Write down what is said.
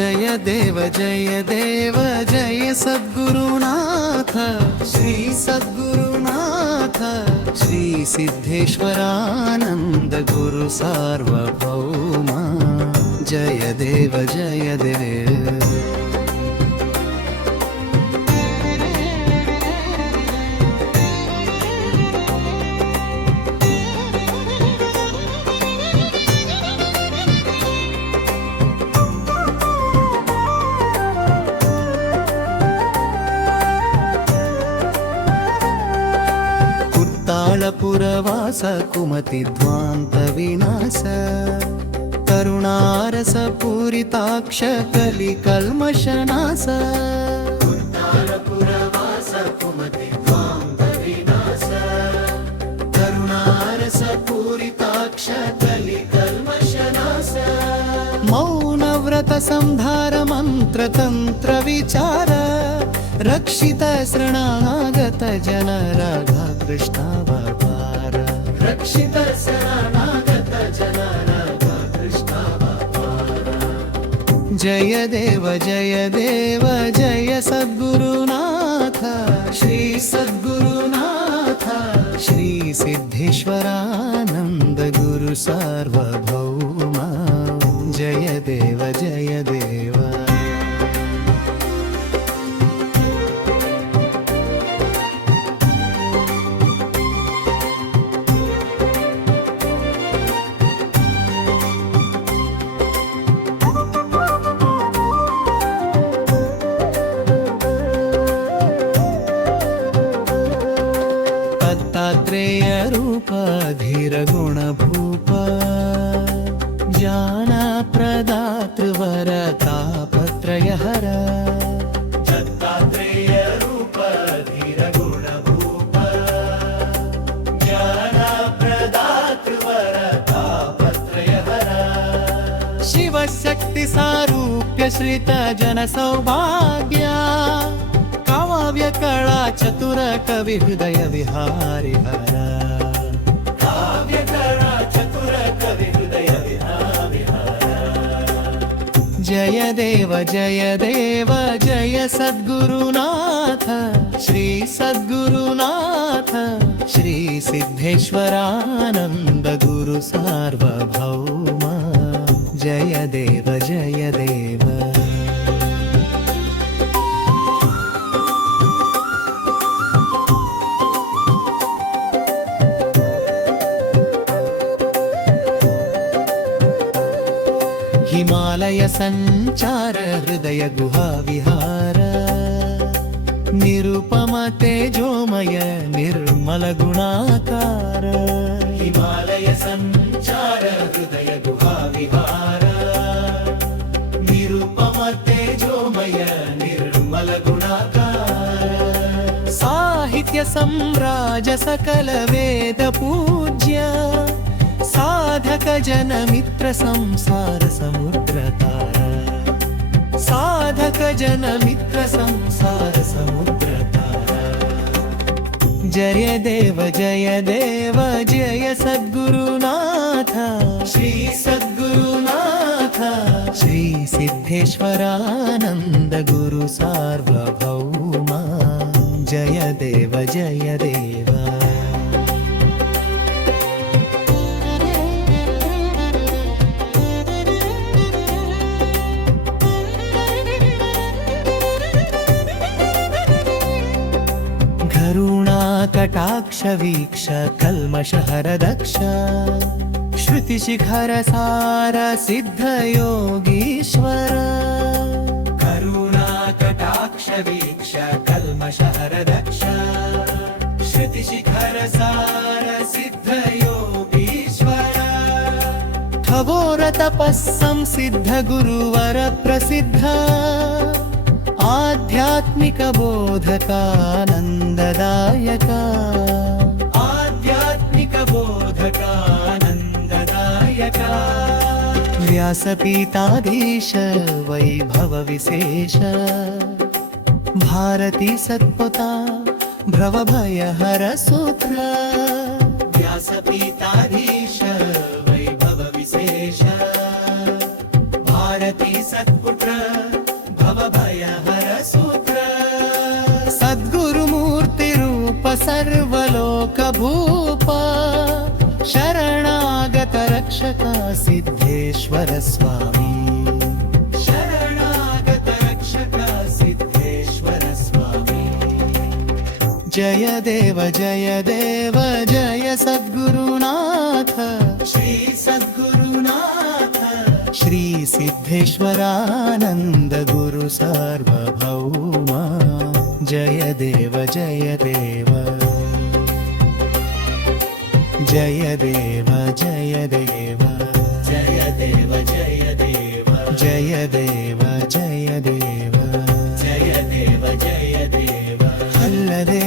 जय देव जय सद्गुरुनाथ श्री सद्गुरुनाथ श्री सिद्धेश्वरानंद गुरु सार्वभौमा जय देव पुरवास कुमति ध्वांत विनाश करुणारस पूरिताक्ष कलि कल्मषनाश पुरवास कुमति ध्वांत विनाश करुणारस पूरिताक्ष कलि कल्मषनाश मौन व्रत संधार मंत्र तंत्र विचार रक्षित शरणागत जन राधा कृष्ण बाबार रक्षित शरणागत जन राधा कृष्ण बाबार जय देव जय सद्गुरुनाथ श्री सद्गुरुनाथ श्री सिद्धेश्वरानंद गुरु सार्वभौमा जय देव दत्तात्रेय रूप धीर गुण भूप ज्ञान प्रदातृवर तापत्रय हर दत्तात्रेय रूप धीर गुण भूप ज्ञान प्रदातृवर तापत्रय हर शिव शक्ति सारूप्य श्रित जन सौभाग्य काव्य कला चतुर कवि हृदय विहारी हर काव्य कला चतुर कवि हृदय विहारी हर जय देव जय सद्गुरुनाथ श्री सद्गुरुनाथ श्री सिद्धेश्वरानंद गुरु सार्वभौमा जय देव हिमालय संचार हृदय गुहा विहार निरुपम तेजोमय निर्मल गुणाकार हिमालय संचार हृदय गुहा विहार निरुपम तेजोमय निर्मल गुणाकार साहित्य सम्राज सकल वेद पूज्य साधक जन मित्र संसार समुद्र तारा साधक जन मित्र संसार समुद्र तारा जय देव जय सद्गुरुनाथ श्री सद्गुरुनाथ श्री सिद्धेश्वरानंद गुरु सार्वभौमा जय देव कटाक्ष वीक्ष कल्मषहर दक्ष श्रुति शिखर सार सिद्ध योगीश्वर करुणा कटाक्ष वीक्ष कल्मषहर दक्ष श्रुति शिखर सार सिद्ध योगीश्वर ठवोर तपस्सं सिद्ध गुरुवर प्रसिद्ध आध्यात्मिक बोधकानंददायक आध्यात्मिक बोधकानंददायक व्यासपीठाधीश वैभव विशेष भारती सत्पथा भवभयहर सूत्र व्यासपीठाधीश वैभव विशेष भारती सत्पुत्र लोकभूपा शरणागत रक्षक सिद्धेश्वर स्वामी शरणागत रक्षक सिद्धेश्वर स्वामी जय देव जय देव जय सद्गुरुनाथ श्री सद्गुरुनाथ श्री सिद्धेश्वरानंद गुरु सार्वभौमा जय देव जय देव जय देव जय देव जय देव जय देव जय देव जय देव जय देव जय देव अल्लदे